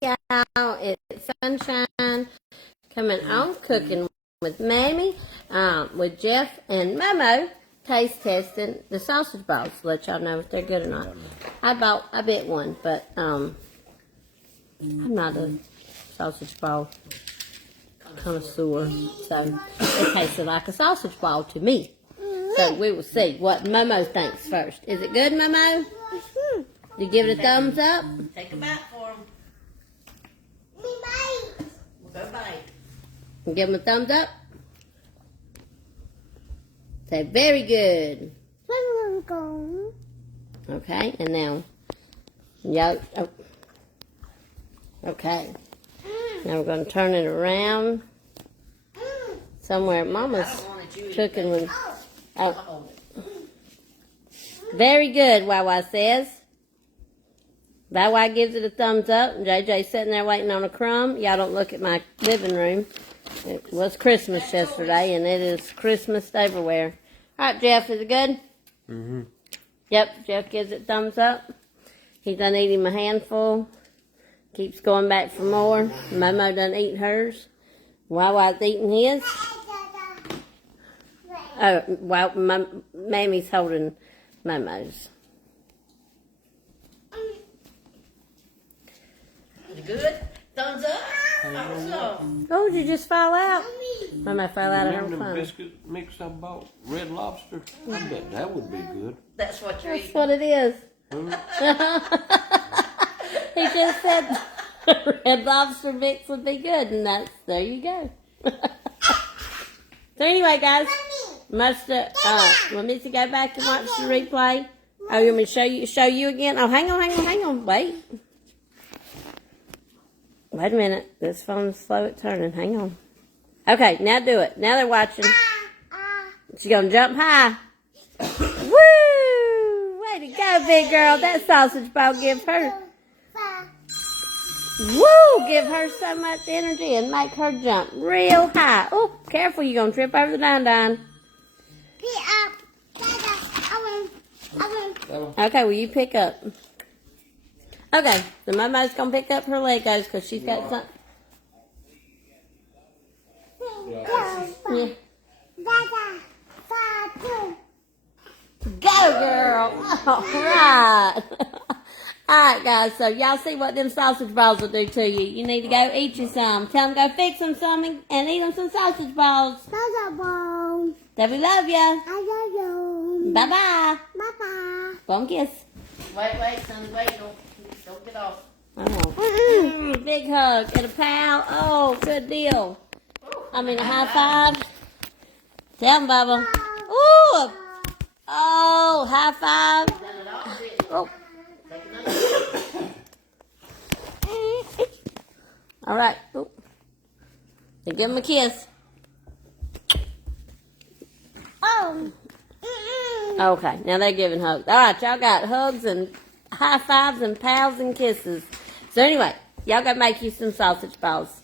y'all. It's Sunshine coming on cooking with Mammy, with Jeff and Momo. Taste testing the sausage balls to let y'all know if they're good or not. I bit one, but I'm not a sausage ball connoisseur, so it tasted like a sausage ball to me. So we will see what Momo thinks first. Is it good, Momo? You give it a thumbs up? Take a bite for him. We'll go bite. Give them a thumbs up. Say very good. Okay, and now, okay. Now we're going to turn it around somewhere. Mama's cooking with. Oh, very good. Wawa says. Wawa gives it a thumbs up. JJ's sitting there waiting on a crumb. Y'all don't look at my living room. It was Christmas yesterday, and it is Christmas everywhere. All right, Jeff, is it good? Mm-hmm. Yep, Jeff gives it thumbs up. He's done eating a handful. Keeps going back for more. Momo done eat hers. Wawa's eating his. Oh, well, Mammy's holding Momo's. Good? Thumbs up? Awesome. Oh, did you just fall out? Momo fell out of her Remember them phone. biscuit mix I bought? Red Lobster? I bet that would be good. That's what you're That's eating. what it is. He just said Red Lobster mix would be good, and there you go. So anyway, guys, want me to go back and watch the replay? Oh, you want me to show you again? Oh, hang on, wait. Wait a minute, this phone's slow at turning, hang on. Okay, now do it. Now they're watching. She's gonna jump high. Woo! Way to go, big girl. That sausage ball give her so much energy and make her jump real high. Oh, careful, you're gonna trip over the don. Okay, will you pick up? Okay, the Momo's gonna pick up her Legos because she's got some. Yeah. Go, girl! All right. All right, guys, so y'all see what them sausage balls will do to you. You need to go eat you some. Tell them go fix them some and eat them some sausage balls. That we love ya. Bye-bye. Bum kiss. Wait, son, wait. Don't get off. Oh. Big hug and a pal. Oh, good deal. I mean, a high five. Tell them, Bubba. Ooh. Oh, high five. Oh. All right. Ooh. Give him a kiss. Oh. Okay, now they're giving hugs. All right, y'all got hugs and high fives and pals and kisses. So anyway, y'all gotta make you some sausage balls.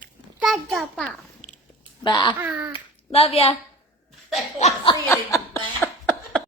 Bye. Love ya. They want to see it in your mouth.